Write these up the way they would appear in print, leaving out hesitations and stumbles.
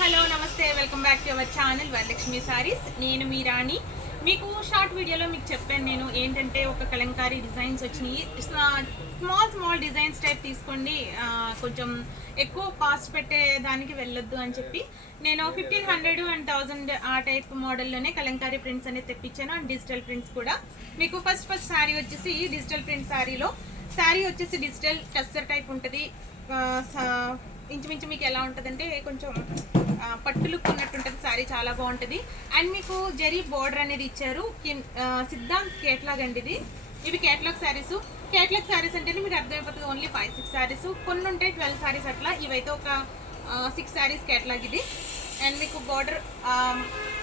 Hello నమస్తే welcome back to our channel Varalakshmi saris. నేను మీ రాణి. మీకు షార్ట్ వీడియోలో మీకు చెప్పాను నేను ఏంటంటే ఒక కలంకారీ డిజైన్స్ వచ్చినాయి, స్మాల్ డిజైన్స్ టైప్ తీసుకోండి, కొంచెం ఎక్కువ కాస్ట్ పెట్టే దానికి వెళ్ళొద్దు అని చెప్పి నేను 1500 అండ్ 1000 ఆ టైప్ మోడల్లోనే కలంకారీ ప్రింట్స్ అనేది తెప్పించాను. అండ్ డిజిటల్ ప్రింట్స్ కూడా. మీకు ఫస్ట్ శారీ వచ్చేసి డిజిటల్ ప్రింట్ శారీలో శారీ వచ్చేసి డిజిటల్ టస్సర్ టైప్ ఉంటుంది. ఇంచుమించు మీకు ఎలా ఉంటుందంటే కొంచెం పట్టు లుక్ ఉన్నట్టు ఉంటుంది. శారీ చాలా బాగుంటుంది. అండ్ మీకు జరీ బోర్డర్ అనేది ఇచ్చారు. సిద్ధాంత్ కేటలాగ్ అండి ఇది. ఇవి కేటలాగ్ శారీస్. కేటలాగ్ శారీస్ అంటేనే మీకు అర్థమైపోతుంది. ఓన్లీ 5-6 శారీస్, కొన్ని ఉంటాయి 12 శారీస్ అట్లా. ఇవైతే ఒక 6 శారీస్ కేటలాగ్ ఇది. అండ్ మీకు బార్డర్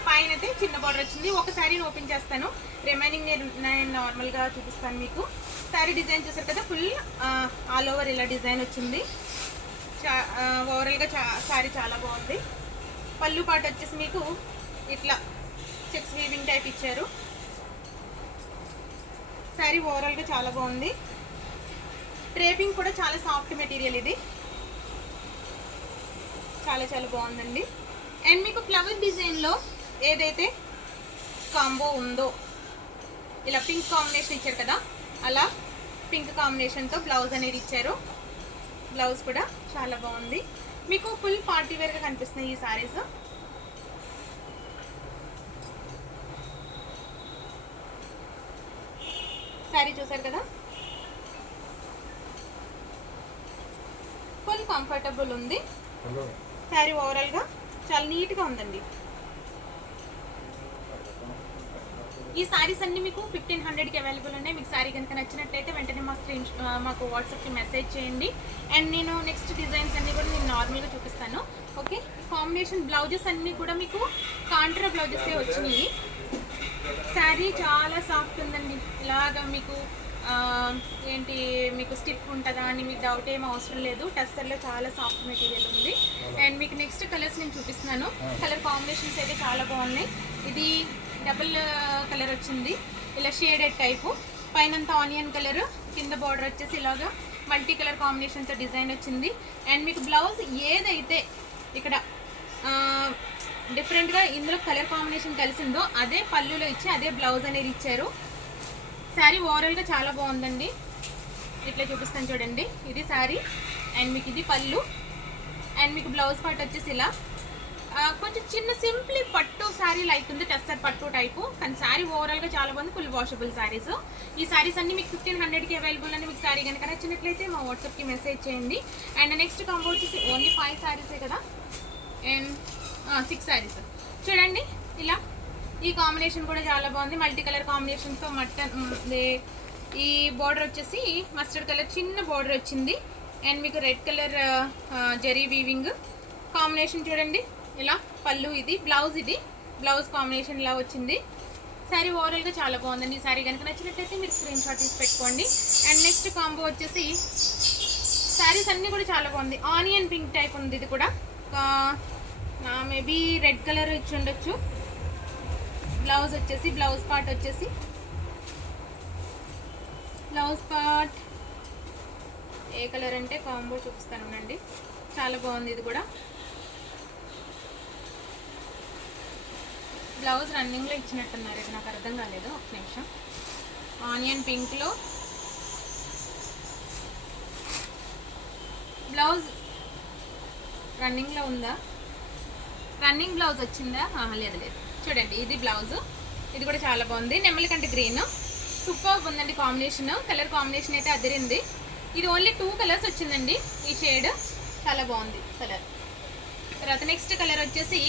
పైన అయితే చిన్న బార్డర్ వచ్చింది. ఒక శారీని ఓపెన్ చేస్తాను, రిమైనింగ్ నేను నార్మల్గా చూపిస్తాను మీకు. శారీ డిజైన్ చూసారు కదా, ఫుల్ ఆల్ ఓవర్ ఇలా డిజైన్ వచ్చింది. ఓవరాల్గా శారీ చాలా బాగుంది. పళ్ళు పాటు వచ్చేసి మీకు ఇట్లా చెక్స్ వీవింగ్ టైప్ ఇచ్చారు. శారీ ఓవరాల్గా చాలా బాగుంది. డ్రేపింగ్ కూడా చాలా సాఫ్ట్ మెటీరియల్ ఇది, చాలా చాలా బాగుందండి. అండ్ మీకు ఫ్లవర్ డిజైన్లో ఏదైతే కాంబో ఉందో, ఇలా పింక్ కాంబినేషన్ ఇచ్చారు కదా, అలా పింక్ కాంబినేషన్తో బ్లౌజ్ అనేది ఇచ్చారు. బ్లౌజ్ కూడా చాలా బాగుంది. మీకు ఫుల్ పార్టీ వేర్గా కనిపిస్తున్నాయి ఈ శారీస్. శారీ చూసారు కదా, ఫుల్ కంఫర్టబుల్ ఉంది. శారీ ఓవరాల్గా చాలా నీట్గా ఉందండి. ఈ శారీస్ అన్ని మీకు 1500కి అవైలబుల్ ఉన్నాయి. మీకు శారీ కనుక నచ్చినట్లయితే వెంటనే మాకు వాట్సాప్కి మెసేజ్ చేయండి. అండ్ నేను నెక్స్ట్ డిజైన్స్ అన్నీ కూడా నేను నార్మల్గా చూపిస్తాను. ఓకే, కాంబినేషన్ బ్లౌజెస్ అన్నీ కూడా మీకు కాంట్రా బ్లౌజెసే వచ్చినాయి. శారీ చాలా సాఫ్ట్ ఉందండి. ఇలాగా మీకు ఏంటి మీకు స్టిఫ్ ఉంటుందా అని మీకు డౌట్ ఏం అవసరం లేదు. టస్సర్లో చాలా సాఫ్ట్ మెటీరియల్ ఉంది. అండ్ మీకు నెక్స్ట్ కలర్స్ నేను చూపిస్తున్నాను. కలర్ కాంబినేషన్స్ అయితే చాలా బాగున్నాయి. ఇది డబుల్ కలర్ వచ్చింది, ఇలా షేడెడ్ టైపు. పైనంతా ఆనియన్ కలర్, కింద బార్డర్ వచ్చేసి ఇలాగా మల్టీ కలర్ కాంబినేషన్తో డిజైన్ వచ్చింది. అండ్ మీకు బ్లౌజ్ ఏదైతే ఇక్కడ డిఫరెంట్గా ఇందులో కలర్ కాంబినేషన్ కలిసిందో అదే పళ్ళులో ఇచ్చి అదే బ్లౌజ్ అనేది ఇచ్చారు. శారీ ఓవరాల్గా చాలా బాగుందండి. ఇట్లా చూపిస్తాను చూడండి, ఇది శారీ. అండ్ మీకు ఇది పళ్ళు. అండ్ మీకు బ్లౌజ్ పార్ట్ వచ్చేసి ఇలా కొంచెం చిన్న సింప్లీ పట్టు శారీ లైక్ ఉంది, టస్సర్ పట్టు టైపు. కానీ శారీ ఓవరాల్గా చాలా బాగుంది. Full washable saris. ఈ శారీస్ అన్ని మీకు 1500కి అవైలబుల్ అని. మీకు శారీ కనుక నచ్చినట్లయితే మా వాట్సాప్కి మెసేజ్ చేయండి. అండ్ నెక్స్ట్ కాంబో వచ్చేసి ఓన్లీ 5 శారీసే కదా, అండ్ 6 శారీస్ చూడండి. ఇలా ఈ కాంబినేషన్ కూడా చాలా బాగుంది. మల్టీ కలర్ కాంబినేషన్తో ఈ బార్డర్ వచ్చేసి మస్టర్డ్ కలర్ చిన్న బార్డర్ వచ్చింది. అండ్ మీకు red colour zari weaving combination చూడండి. ఇలా పళ్ళు, ఇది బ్లౌజ్, ఇది బ్లౌజ్ కాంబినేషన్ ఇలా వచ్చింది. శారీ ఓవరాల్గా చాలా బాగుందండి. ఈ శారీ కనుక నచ్చినట్లయితే మీరు స్క్రీన్ షాట్ తీసి పెట్టుకోండి. అండ్ నెక్స్ట్ కాంబో వచ్చేసి శారీస్ అన్నీ కూడా చాలా బాగుంది. ఆనియన్ పింక్ టైప్ ఉంది. ఇది కూడా మేబీ రెడ్ కలర్ ఇచ్చి ఉండొచ్చు. బ్లౌజ్ వచ్చేసి బ్లౌజ్ పార్ట్ ఏ కలర్ అంటే కాంబో చూపిస్తానండి. చాలా బాగుంది. ఇది కూడా బ్లౌజ్ రన్నింగ్లో ఇచ్చినట్టున్నారు. ఇది నాకు అర్థం కాలేదు, ఒక నిమిషం. ఆనియన్ పింక్లో బ్లౌజ్ రన్నింగ్లో ఉందా? రన్నింగ్ బ్లౌజ్ వచ్చిందా? లేదు లేదు. చూడండి, ఇది బ్లౌజ్. ఇది కూడా చాలా బాగుంది. నెమలికంటే గ్రీన్ సూపర్ ఉందండి కాంబినేషన్. కలర్ కాంబినేషన్ అయితే అదిరింది. ఇది ఓన్లీ 2 కలర్స్ వచ్చిందండి. ఈ షేడ్ చాలా బాగుంది కలర్. తర్వాత నెక్స్ట్ కలర్ వచ్చేసి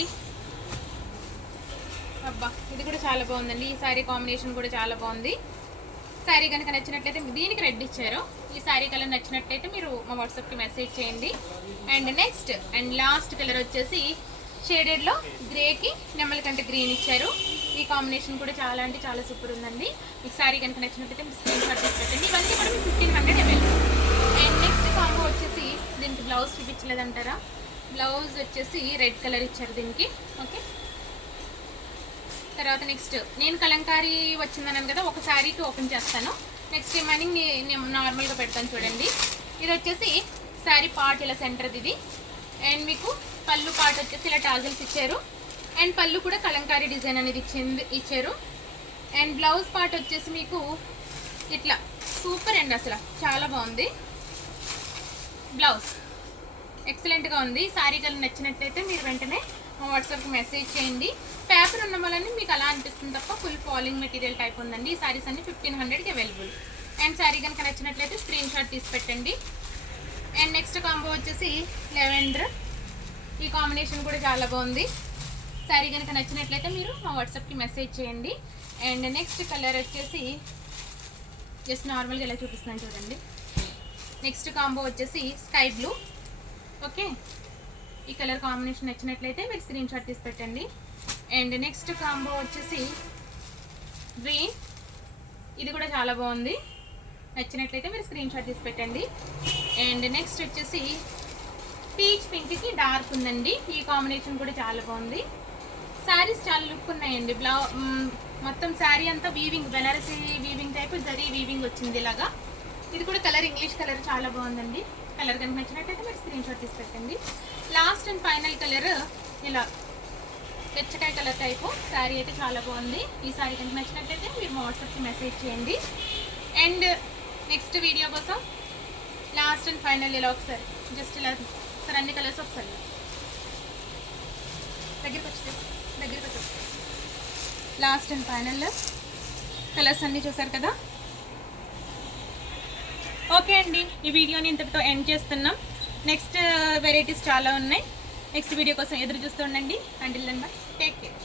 అబ్బా, ఇది కూడా చాలా బాగుందండి. ఈ శారీ కాంబినేషన్ కూడా చాలా బాగుంది. శారీ కనుక నచ్చినట్లయితే దీనికి రెడ్ ఇచ్చారు. ఈ శారీ కలర్ నచ్చినట్లయితే మీరు మా వాట్సాప్కి మెసేజ్ చేయండి. And next and last colour వచ్చేసి షేడెడ్లో గ్రేకి నెమలికంటే గ్రీన్ ఇచ్చారు. ఈ కాంబినేషన్ కూడా చాలా అంటే చాలా సూపర్ ఉందండి. మీకు శారీ కనుక నచ్చినట్లయితే మీరు స్క్రీన్ షాట్ తీసి పెట్టండి. ఇవన్నీ కూడా మీకు 1500 అవైలబుల్. అండ్ నెక్స్ట్ కాంబో వచ్చేసి దీనికి బ్లౌజ్ చూపించలేదంటారా? బ్లౌజ్ వచ్చేసి రెడ్ కలర్ ఇచ్చారు దీనికి. ఓకే, తర్వాత నెక్స్ట్ నేను కలంకారీ వచ్చిందన్నాను కదా, ఒక శారీకి ఓపెన్ చేస్తాను. నెక్స్ట్ రిమైనింగ్ నేను నార్మల్గా పెడతాను చూడండి. ఇది వచ్చేసి శారీ పార్ట్ ఇలా సెంటర్ది ఇది. అండ్ మీకు పళ్ళు పార్ట్ వచ్చేసి ఇలా టాజల్స్ ఇచ్చారు. అండ్ పళ్ళు కూడా కలంకారీ డిజైన్ అనేది ఇచ్చారు. అండ్ బ్లౌజ్ పార్ట్ వచ్చేసి మీకు ఇట్లా సూపర్ అండి, అసలు చాలా బాగుంది. బ్లౌజ్ ఎక్సలెంట్గా ఉంది. శారీ కలర్ నచ్చినట్లయితే మీరు వెంటనే మా వాట్సాప్కి మెసేజ్ చేయండి. పేపర్ ఉన్న వల్ల మీకు అలా అనిపిస్తుంది తప్ప ఫుల్ ఫాలింగ్ మెటీరియల్ టైప్ ఉందండి. ఈ శారీస్ అన్ని 1500కి అవైలబుల్. అండ్ శారీ కనుక నచ్చినట్లయితే స్క్రీన్ షాట్ తీసి పెట్టండి. అండ్ నెక్స్ట్ కాంబో వచ్చేసి లెవెండర్. ఈ కాంబినేషన్ కూడా చాలా బాగుంది. శారీ కనుక నచ్చినట్లయితే మీరు మా వాట్సాప్కి మెసేజ్ చేయండి. అండ్ నెక్స్ట్ కలర్ వచ్చేసి జస్ట్ నార్మల్గా ఇలా చూపిస్తున్నాను చూడండి. నెక్స్ట్ కాంబో వచ్చేసి స్కై బ్లూ. ఓకే, ఈ కలర్ కాంబినేషన్ నచ్చినట్లయితే మీరు స్క్రీన్ షాట్ తీసి పెట్టండి. అండ్ నెక్స్ట్ కాంబో వచ్చేసి గ్రీన్. ఇది కూడా చాలా బాగుంది, నచ్చినట్లయితే మీరు స్క్రీన్ షాట్ తీసి పెట్టండి. అండ్ నెక్స్ట్ వచ్చేసి పీచ్ పింక్కి డార్క్ ఉందండి. ఈ కాంబినేషన్ కూడా చాలా బాగుంది. శారీస్ చాలా లుక్ ఉన్నాయండి. మొత్తం శారీ అంతా weaving, Banarasi weaving type zari weaving వచ్చింది ఇలాగా. ఇది కూడా కలర్ ఇంగ్లీష్ కలర్ చాలా బాగుందండి. కలర్ కనుక నచ్చినట్టయితే మీరు స్క్రీన్ షాట్ తీసి పెట్టండి. లాస్ట్ అండ్ ఫైనల్ కలర్ ఇలా తెచ్చకాయ కలర్ టైపు శారీ అయితే చాలా బాగుంది. ఈ శారీ కనుక నచ్చినట్లయితే మీరు మా వాట్సాప్కి మెసేజ్ చేయండి. అండ్ నెక్స్ట్ వీడియో కోసం లాస్ట్ అండ్ ఫైనల్ ఇలా ఒకసారి జస్ట్ ఇలా ఒకసారి అన్ని కలర్స్ ఒకసారి దగ్గరికి వచ్చి లాస్ట్ అండ్ ఫైనల్ కలర్స్ అన్నీ చూసారు కదా. ఓకే అండి, ఈ వీడియోని ఇంతటితో ఎండ్ చేస్తున్నాం. నెక్స్ట్ వెరైటీస్ చాలా ఉన్నాయి. నెక్స్ట్ వీడియో కోసం ఎదురు చూస్తూ ఉండండి. Until then bye, take care.